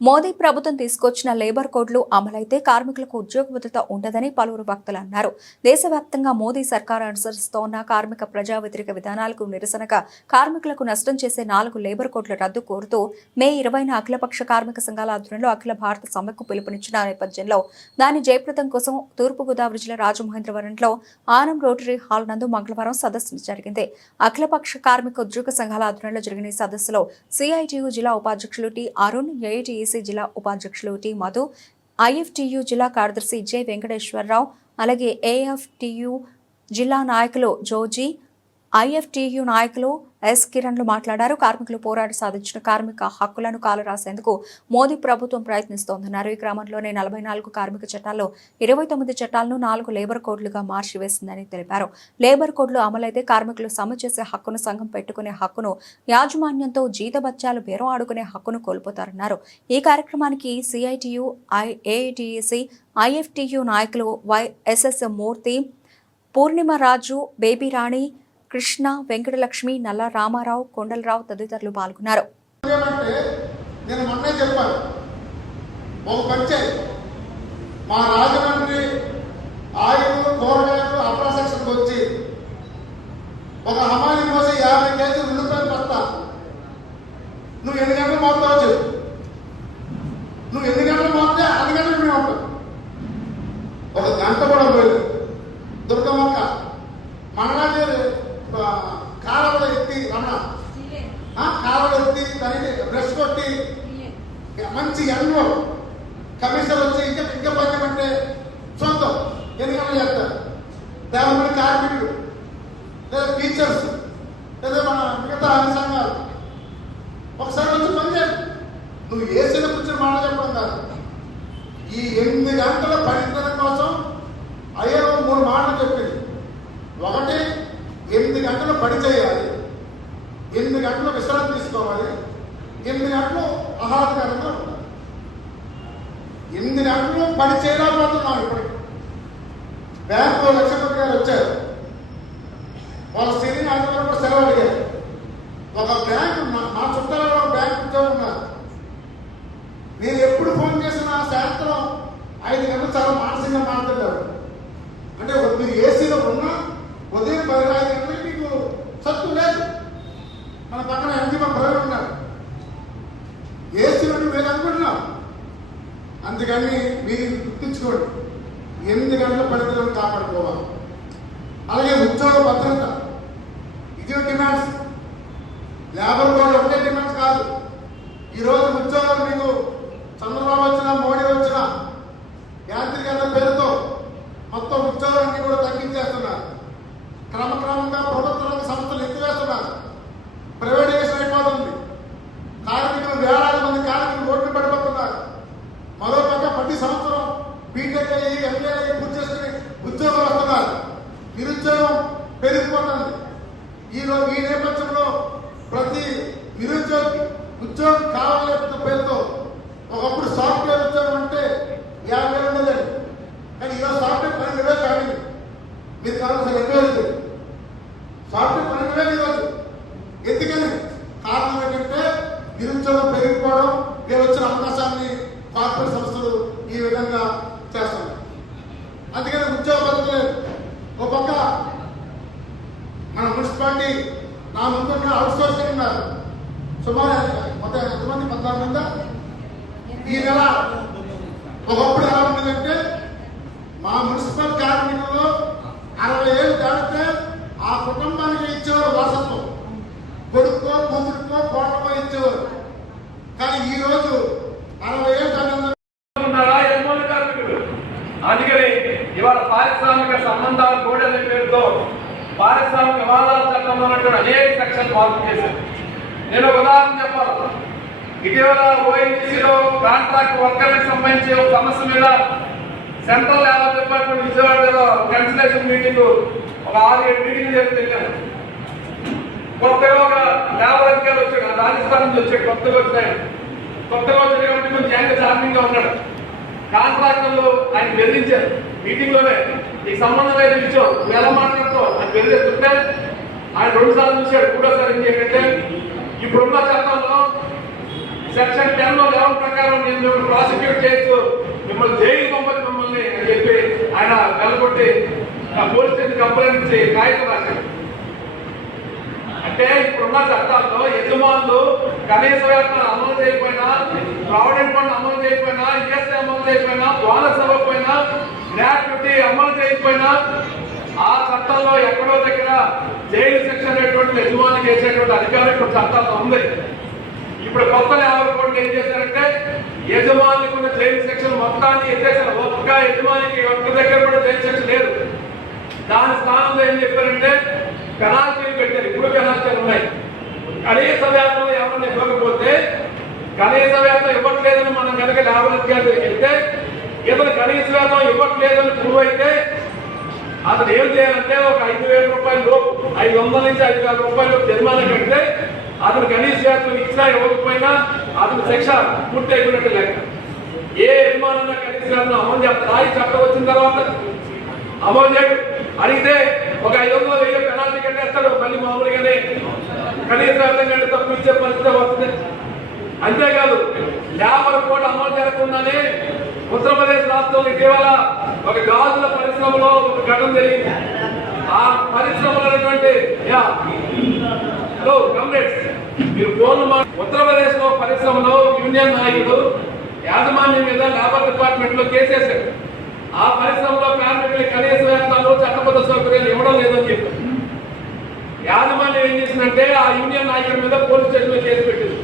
మోదీ ప్రభుత్వం తీసుకొచ్చిన లేబర్ కోడ్లు అమలైతే కార్మికులకు ఉద్యోగ భద్రత ఉండదని పలువురు వక్తలు అన్నారు. దేశవ్యాప్తంగా మోదీ సర్కార్ అనుసరిస్తోన్న కార్మిక ప్రజా వ్యతిరేక విధానాలకు నిరసనగా కార్మికులకు నష్టం చేసే నాలుగు లేబర్ కోడ్ల రద్దు కోరుతూ మే ఇరవైన అఖిలపక్ష కార్మిక సంఘాల ఆధ్వర్యంలో అఖిల భారత సమ్మెకు పిలుపునిచ్చిన నేపథ్యంలో దాని జయప్రదం కోసం తూర్పుగోదావరి జిల్లా రాజమహేంద్రవరంలో ఆనం రోటరీ హాల్ నందు మంగళవారం సదస్సు జరిగింది. అఖిలపక్ష కార్మిక ఉద్యోగ సంఘాల ఆధ్వర్యంలో జరిగిన ఈ సదస్సులో సిఐటియు జిల్లా ఉపాధ్యక్షులు టి అరుణ్ ఏఐటిఈసి జిల్లా ఉపాధ్యక్షులు టి. మధు ఐఎఫ్టియు జిల్లా కార్యదర్శి జె. వెంకటేశ్వరరావు అలాగే ఏఎఫ్టియు జిల్లా నాయకులు జోజీ ఐఎఫ్టీయూ నాయకులు ఎస్ కిరణ్లు మాట్లాడారు. కార్మికులు పోరాడి సాధించిన కార్మిక హక్కులను కాలు రాసేందుకు మోదీ ప్రభుత్వం ప్రయత్నిస్తోందన్నారు. ఈ క్రమంలోనే నలభై నాలుగు కార్మిక చట్టాల్లో ఇరవై తొమ్మిది చట్టాలను నాలుగు లేబర్ కోడ్లుగా మార్చివేసిందని తెలిపారు. లేబర్ కోడ్లు అమలైతే కార్మికులు సమ్మె చేసే హక్కును సంఘం పెట్టుకునే హక్కును యాజమాన్యంతో జీతబత్యాలు బేరం ఆడుకునే హక్కును కోల్పోతారన్నారు. ఈ కార్యక్రమానికి సిఐటియు ఐఏటిసి ఐఎఫ్టియు నాయకులు వైఎస్ఎస్ మూర్తి పూర్ణిమ రాజు బేబీ రాణి కృష్ణ వెంకటలక్ష్మి నల్ల రామారావు కొండలరావు తదితరులు పాల్గొన్నారు. నేను మొన్నే చెప్పాను. ఒక పంచాయతీ. మా రాజమండ్రి ఆయిల్ కూరగాయలు సెక్షన్కి వచ్చి ఒక మోసి యాభై కేజీలు ఉల్లిపాయలు పడతా. నువ్వు ఎన్ని గంటలు మోస్తావు నువ్వు ఎన్ని గంటలు మోస్తే అన్ని గంటలు మేము ఉంటాం ఒక గంట కూడా పోయింది దుర్గమ్మక్క మనలాగే కాలంలో ఎత్తి రమణ ఆ, కాలువలు ఎత్తి దానికి బ్రష్ కొట్టి మంచి ఎండలో కమిషనర్ వచ్చి ఇంకా ఇంకా పనిచేయమంటే సొంతం ఎన్ని గంటలు చేస్తారు దేవమైన కార్మికులు లేదా టీచర్స్ లేదా మన మిగతా అన్ని సంఘాలు ఒకసారి వచ్చి పనిచేయండి నువ్వు ఏసిన కూర్చొని మాట చెప్పడం కాదు. ఈ ఎనిమిది గంటల పనితనం కోసం అయ్యో మూడు మాటలు చెప్పింది. ఒకటి ఎనిమిది గంటలు పని చేయాలి. ఎనిమిది గంటలు విశ్రాంతి తీసుకోవాలి. ఎనిమిది గంటలు ఆహ్లాదకరంగా ఉండాలి. ఎనిమిది గంటలు పని చేయలేకపోతున్నాం ఇప్పటికి బ్యాంకు లక్ష్మణ్ గారు వచ్చారు. వాళ్ళ సీనియర్ అధికారులు కూడా సెలవు అడిగారు. ఒక బ్యాంకు నా- మా చుట్టాలలో బ్యాంకు ఉద్యోగం ఉన్నారు నేను ఎప్పుడు ఫోన్ చేసినా సాయంత్రం ఐదు గంటలు చాలా మానసికంగా మాట్లాడారు అంటే మీరు ఏసీలో ఉన్నా ఉదయం పది గంటలకి మీకు సత్తు లేదు. మన పక్కన ఎంపీ మా భయం ఉన్నారు. ఏసీ మేము అనుకుంటున్నాం. అందుకని మీరు గుర్తించుకోండి ఎనిమిది గంటల పరిధిలో కాపాడుకోవాలి. అలాగే ఉద్యోగ భద్రత ఇది డిమాండ్స్. లేబర్ కూడా ఒకటే డిమాండ్స్ కాదు. ఈరోజు చంద్రబాబు వచ్చినా మోడీ వచ్చినా యాంత్రికత పేరుతో మొత్తం ఉద్యోగాన్ని కూడా తగ్గించేస్తున్నారు. క్రమక్రమంగా ప్రభుత్వ రంగ సంస్థలు ఎత్తివేస్తున్నారు. ప్రైవేటైజేషన్ అయిపోతుంది. కార్మికులు వేలాది మంది కార్మికులు రోడ్డు పడిపోతున్నారు. మరోపక్క ప్రతి సంవత్సరం బీటెక్ అయ్యి ఎంఏ అయ్యి పూర్తి చేసుకుని ఉద్యోగం వస్తున్నారు. నిరుద్యోగం పెరిగిపోతుంది. ఈ ఈ నేపథ్యంలో ప్రతి నిరుద్యోగి ఉద్యోగం కావాలనే పేరుతో ఒకప్పుడు సాఫ్ట్వేర్ ఉద్యోగం యాభై వేలు కానీ ఇలా సాఫ్ట్వేర్ పన్నెండు వేలు కాదు మీరు కావాల్సిన రెండు వేలు సాఫ్ట్వేర్ పన్నెండు వేలు కాదు ఎందుకని? కారణం ఏంటంటే నిరుద్యోగం పెరిగిపోవడం నేను వచ్చిన అవకాశాన్ని కార్పొరేట్ సంస్థలు ఈ విధంగా చేస్తున్నాయి. అందుకని ఉద్యోగ భద్రత లేదు ఒక పక్క మన మున్సిపాలిటీ నా ముందు అవుట్ సోర్సింగ్ ఉన్నారు. సుమారు మొత్తం ఎంతమంది? పద్నాలుగు మంది ఈ నెల ఒకప్పుడు ఎలా ఉండేదంటే మా మున్సిపల్ కార్మికుల్లో అరవై ఏళ్ళు దాటితే ఆ కుటుంబానికి ఇచ్చేవారు వారసత్వం. కొడుకో కూతురుకో కోటకో ఇచ్చేవారు. కానీ ఈ రోజు అరవై ఏళ్ళు దాటిన అందుకని ఇవాళ పారిశ్రామిక సంబంధాల కోడ్ అనే పేరుతో పారిశ్రామిక వివాదాల చట్టంలో అనేక సెక్షన్ మార్పు చేశారు. నేను ఒక ఉదాహరణ చెప్పాలి? ఇటీవల ఓఎన్జీసీలో కాంట్రాక్ట్ వర్కర్లకు సంబంధించి ఒక సమస్య మీద సెంట్రల్ లెవెల్ డిపార్ట్మెంట్ విజయవాడలో కన్సల్టేషన్ మీటింగ్ ఒక ఆరు ఏడు మీటింగ్ చేసి కొత్తగా ఒక లేబర్ అధికారులు వచ్చాడు రాజస్థాన్ నుంచి వచ్చాడు కొత్తగా వచ్చినాయి కొత్తగా వచ్చిన కాబట్టి కొంచెం యాంగ్ చార్మింగ్గా ఉన్నాడు కాంట్రాక్టర్లు ఆయన బెదిరించారు. మీటింగ్లోనే ఈ సంబంధం లేదు విషయం ఎలా మాట్లాడుతాం ఆయన బెదిరిస్తుంటే ఆయన రెండు సార్లు చూశాడు. మూడోసారి ఏం చేయకంటే ఇప్పుడున్న చట్టంలో సెక్షన్ టెన్లో లెవెన్ ప్రకారం నేను మిమ్మల్ని ప్రాసిక్యూట్ చేయొచ్చు. మిమ్మల్ని జైలు పంపని మిమ్మల్ని అని చెప్పి ఆయన వెళ్ళగొట్టి పోలీస్ స్టేషన్ కంప్లైంట్ ఇచ్చి కాగితం రాశారు అంటే ఇప్పుడున్న చట్టాల్లో యజమానులు కనీస వేతనం అమలు చేయకపోయినా ప్రావిడెంట్ ఫండ్ అమలు చేయకపోయినా ఇఎస్ఐ అమలు చేయకపోయినా బోనస్ అవ్వకపోయినా గ్రాట్యుటీ అమలు చేయకపోయినా ఆ చట్టంలో ఎక్కడో దగ్గర జైలు శిక్ష అనేటువంటి యజమానికి వేసేటువంటి అధికారం ఇప్పుడు చట్టాల్లో ఉంది. ఇప్పుడు కొత్త లేబర్ కోడ్ ఏం చేశారంటే యజమానికి ఉన్న జైలు శిక్షణ మొత్తాన్ని ఎత్తేసారు ఒక్క యజమానికి ఒక్క దగ్గర కూడా జైలు సెక్షన్ లేదు. దాని స్థానంలో ఏం చెప్పారంటే పెనాల్టీలు పెట్టారు. ఇప్పుడు పెనాల్టీలు ఉన్నాయి. కనీస వేతనం ఎవరైనా ఇవ్వకపోతే కనీస వేతనం ఇవ్వట్లేదని మనం కనుక లేబర్ అధికారులకు వెళ్తే ఇతను కనీస వేతనం ఇవ్వట్లేదని ప్రూవ్ అయితే అతను ఏం చేయాలంటే ఒక ఐదు వేల రూపాయల లోపు ఐదు వందల నుంచి ఐదు వేల రూపాయలు జరిమానా కడితే అతను కనీస వేతనం ఇచ్చినా ఇవ్వకపోయినా అతను శిక్ష పూర్తి అయిపోయినట్టు లెక్క. ఏ యజమానన్నా కనీస వేతనం అమలు చేస్తారు ఈ చట్టం వచ్చిన తర్వాత అమలు చేయడు. అడిగితే ఒక ఐదు వందల వెయ్యి పెనాల్టీ కట్టేస్తాడు మళ్ళీ మామూలుగానే కనీస యాత్ర కంటే తప్పు ఇచ్చే పరిస్థితి వస్తుంది. అంతేకాదు లేబర్ కోడ్ అమలు జరగకుండానే ఉత్తరప్రదేశ్ రాష్ట్రంలో ఇటీవల ఒక గాజుల పరిశ్రమలో ఒక ఘటన జరిగింది. ఆ పరిశ్రమలో ఉన్నటువంటి యా హలో కమ్రేడ్స్ మీరు ఫోన్ ఉత్తరప్రదేశ్లో పరిశ్రమలో యూనియన్ నాయకుడు యాజమాన్యం మీద లేబర్ డిపార్ట్మెంట్లో కేసేశారు ఆ పరిశ్రమలో కార్మికులు కనీస వేతనాలు చట్టబద్ధ సౌకర్యాలు ఇవ్వడం లేదని చెప్పారు. యాజమాన్యం ఏం చేసిందంటే ఆ యూనియన్ నాయకుల మీద పోలీస్ స్టేషన్లో కేసు పెట్టింది.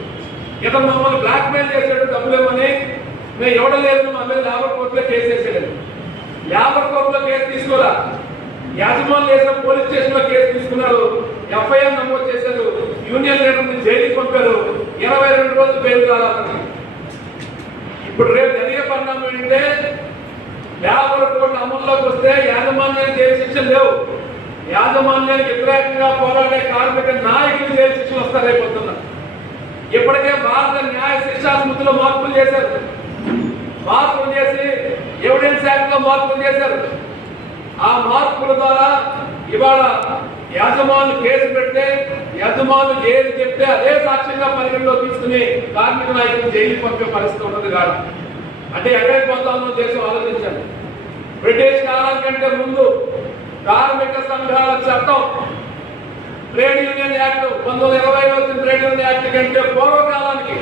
ఇతను మమ్మల్ని బ్లాక్ మెయిల్ చేసాడు డబ్బులేమని మేము ఇవ్వడం లేదు మా మీద లేబర్ కోర్టులో కేసు వేసాడు లేబర్ కోర్టులో కేసు తీసుకోరా? యాజమాన్యం చేసిన పోలీస్ స్టేషన్లో కేసు తీసుకున్నారు. ఎఫ్ఐఆర్ నమోదు చేశారు. యూనియన్ లీడర్ జైలుకి పంపారు. ఇరవై రెండు రోజులు బెయిల్ రావాలి ఇప్పుడు రేపు జరిగే పరిణామం ఏంటంటే లేబర్ కోడ్ అమల్లోకి వస్తే యాజమాన్యానికి జైలు శిక్షలు లేవు. యాజమాన్యానికి వ్యతిరేకంగా పోరాడే కార్మిక నాయకులు జైలు శిక్షలు వస్తారు రేపు పొద్దున్న. ఇప్పటికే భారత న్యాయ శిక్షా స్మృతిలో మార్పులు చేశారు. మార్పులు చేసి ఎవిడెన్స్ యాక్ట్లో మార్పులు చేశారు. ఆ మార్పుల ద్వారా ఇవాళ యాజమాన్లు కేసు పెడితే యజమానులు ఏది చెప్తే అదే సాక్ష్యంగా పరిగణలో తీసుకుని కార్మిక నాయకులు జైలు పంపే పరిస్థితి ఉండదు కాదు. అంటే ఎక్కడికి పోతామో దేశం ఆలోచించండి. బ్రిటిష్ కాలం కంటే ముందు కార్మిక సంఘాల చట్టం ట్రేడ్ యూనియన్ యాక్ట్ పంతొమ్మిది ఇరవై వచ్చిన ట్రేడ్ యూనియన్ యాక్ట్ కంటే పూర్వకాలానికి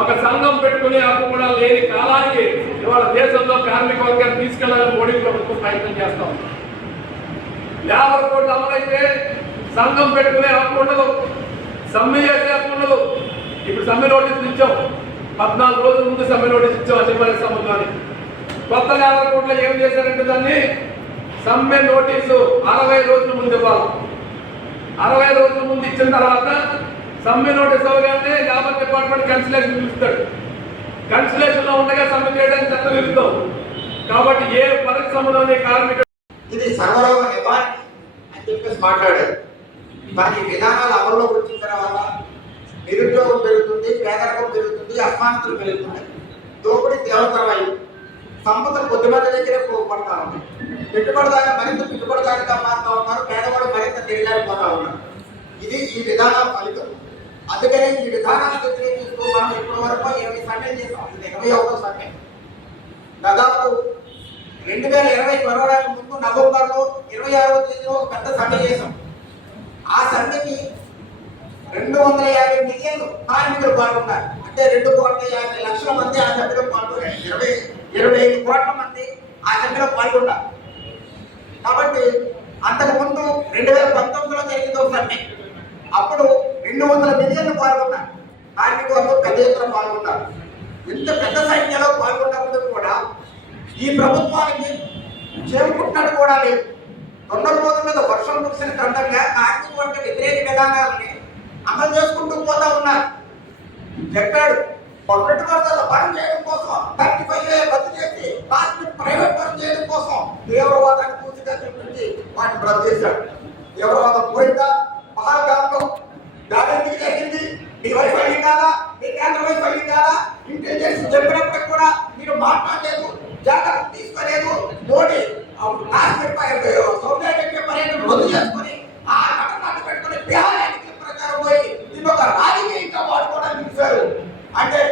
ఒక సంఘం పెట్టుకునే హక్కు కూడా లేని కాలానికి ఇవాళ దేశంలో కార్మిక వర్గాన్ని తీసుకెళ్ళాలని మోడీ ప్రభుత్వం ప్రయత్నం చేస్తాం యాభై లేబర్ కోడ్ అమలైతే సంఘం పెట్టుకునే హక్కు ఉండదు. సమ్మె చేసే హక్కు ఉండదు. ఇప్పుడు సమ్మె నోటీసులు ఇచ్చాం. పద్నాలుగు రోజుల ముందు సమ్మె నోటీస్ ఇచ్చాం అన్ని పరిశ్రమలోని కొత్త లేబర్ కోడ్లో ఏం చేశారంటే దాన్ని సమ్మె నోటీసు అరవై రోజుల ముందు ఇవ్వాలి. అరవై రోజుల ముందు ఇచ్చిన తర్వాత సమ్మె నోటీస్ అవగానే లేబర్ డిపార్ట్మెంట్ కన్సలేషన్ పిలుస్తాడు. కన్సలేషన్లో ఉండగా సమ్మె చేయడానికి చట్ట విరుద్ధం. కాబట్టి ఏ పరిశ్రమలోనే కార్మిక ఇది సర్వరోగ నివారణ అని చెప్పేసి మాట్లాడారు. మరి విధానాలు అమల్లోకి వచ్చిన తర్వాత నిరుద్యోగం పెరుగుతుంది పేదరికం పెరుగుతుంది అసమానతలు పెరుగుతున్నాయి. దోపిడీ తీవ్రతరమై సంపద కొద్దిమంది దగ్గరే పోగొడతా ఉంది పెట్టుబడిదారులు మరింత పెట్టుబడిదారుగా మారుతా ఉన్నారు పేదవాడు మరింత తిరిగారిపోతా ఉన్నారు. ఇది ఈ విధానం ఫలితం. అందుకనే ఈ విధానాన్ని వ్యతిరేకిస్తూ మనం ఇప్పటి వరకు ఇరవై సమ్మెలు చేస్తాం ఇది ఇరవై ఒకటో సమ్మె దాదాపు రెండు వేల ఇరవై కరోనాకు ముందు నవంబర్లో ఇరవై ఆరో తేదీలో ఒక పెద్ద సమ్మె చేశాం. ఆ సంధికి రెండు వందల యాభై మిలియన్లు కార్మికులు పాల్గొన్నారు అంటే రెండు కోట్ల యాభై లక్షల మంది ఆ సభ్యులు పాల్గొన్నారు ఇరవై ఇరవై ఐదు కోట్ల మంది ఆ సమ్మెలో పాల్గొన్నారు కాబట్టి అంతకు ముందు రెండు వేల పంతొమ్మిదిలో జరిగింది ఒక సమ్మె అప్పుడు రెండు వందల మిలియన్లు పాల్గొన్నారు. కార్మిక వర్గం పెద్ద ఎత్తున పాల్గొన్నారు ఇంత పెద్ద సంఖ్యలో పాల్గొన్నప్పుడు కూడా ఈ ప్రభుత్వానికి చేరుకుంటున్నట్టు కూడా లేదు. తొందర రోజుల మీద వర్షం కురిసిన కారణంగా కాంగ్రెస్ వంటి వ్యతిరేక విధానాలని అమలు చేసుకుంటూ పోతా ఉన్నారు. చెప్పాడు మొదటి వర్గాల పని చేయడం కోసం థర్టీ ఫైవ్ రద్దు చేసి కాశ్మీర్ ప్రైవేట్ పని చేయడం కోసం తీవ్రవాదాన్ని పూర్తిగా చూపించి వాటిని రద్దు చేశాడు. తీవ్రవాదం పోయిందా? మహాగాంధం దాని ఎందుకు జరిగింది మీ వైఫల్యం కాదా మీ కేంద్ర వైఫల్యం కాదా ఇంటెలిజెన్స్ చెప్పినప్పుడు కూడా మీరు మాట్లాడలేదు జాగ్రత్త తీసుకోలేదు. మోడీ కాశ్మీర్ సౌదార్య పర్యటన రద్దు చేసుకొని ఆ ఘటన అడ్డు పెట్టుకుని బిహారానికి ప్రకారం పోయి దీన్ని ఒక రాజకీయంగా వాడుకోవడానికి చూశారు అంటే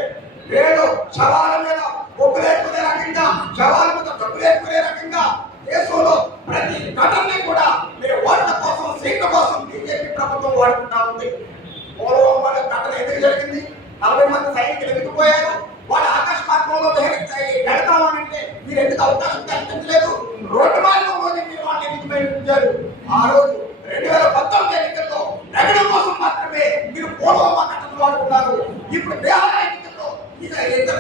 నేను శవాల ఎందుకు ఆ రోజు రెండు వేల పంతొమ్మిది ఎన్నికల్లో నగరం కోసం మాత్రమే మీరు పూర్వమ్మ కట్టలు వాడుకున్నారు ఇప్పుడు బీహార్ ఎన్నికల్లో ఇక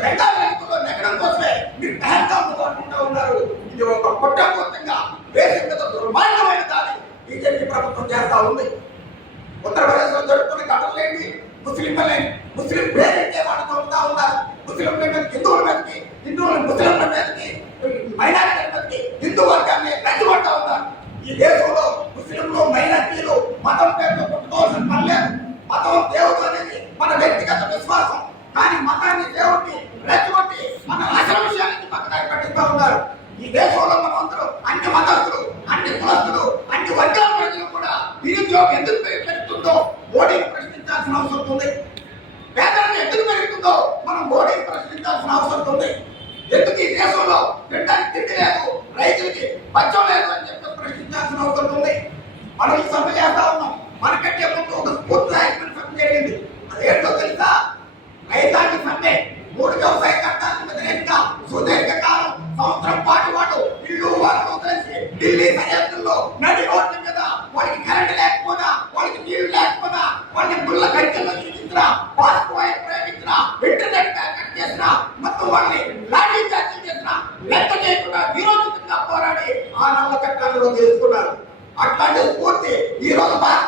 బెంగాల్ ఎన్నికల్లో నగరం కోసమే మీరు పెహల్గామ్ వాడుకుంటా ఉన్నారు. ఇది ఒక కుట్రపూర్తంగా దేశం మీద దుర్మార్గమైన దాని బీజేపీ ప్రభుత్వం చేస్తా ఉంది. ఉత్తరప్రదేశ్లో జరుగుతున్న ఘటనలు ఏంటి? ముస్లింలని ముస్లిం పేరైతే వాడుతూ ఉంటా ఉన్నారు. ముస్లింల మీద హిందువుల మీదకి హిందువులను ముస్లిం మీదకి మైనారిటీల మీదకి హిందూ వర్గాన్ని రెచ్చగొడతా ఉన్నారు ఈ దేశంలో ముస్లింలు మైనారిటీలు మతం పేరుతో పుట్టుకోవాల్సిన పని లేదు మతం దేవుడు అనేది మన వ్యక్తిగత విశ్వాసం కానీ మతాన్ని దేవుడిని రెచ్చగొట్టి మన అసలు విషయానికి పక్కదారి పట్టిస్తా ఉన్నారు ఈ దేశంలో మనం అందరూ అన్ని మతస్థులు అన్ని కులస్తులు అన్ని వర్గాల ప్రజలు కూడా నిరుద్యోగం ఎందుకు పెరుగుతుందో మోడీని ప్రశ్నించాల్సిన అవసరం ఉంది. పేదరికం ఎందుకు పెరుగుతుందో మనం మోడీని ప్రశ్నించాల్సిన అవసరం ఉంది. ఎందుకు ఈ దేశంలో తినడానికి తిండి లేదు రైతులకి పచ్చం లేదు అని చెప్పి ప్రశ్నించాల్సిన అవసరం ఉంది. మనం ఈ సభ చేస్తా ఉన్నాం. మనకంటే ముందు ఒక స్ఫూర్తిదాయకమైన సభ జరిగింది. అదేంటో తెలుసా? రైతాంగ సమ్మె మూడు వ్యవసాయ చట్టాలకు వ్యతిరేకంగా సుదీర్ఘ కాలం సంవత్సరం పాటు వాడు ఇల్లు వాళ్ళు కలిసి ఢిల్లీ సరిహద్దు లేకపోయినా వాళ్ళని కరికల్లో కంచెల్లో పాస్పోయి ప్రేమించిన ఇంటర్నెట్ ప్యాకెట్ చేసిన మొత్తం వాళ్ళని లాఠీ చార్జీ చేసిన లెక్క చేయకుండా విరోచితంగా పోరాడి ఆ నల్ల చట్టాలలో తీసుకున్నారు అట్లాంటి స్ఫూర్తి ఈ రోజు భారతదేశంలో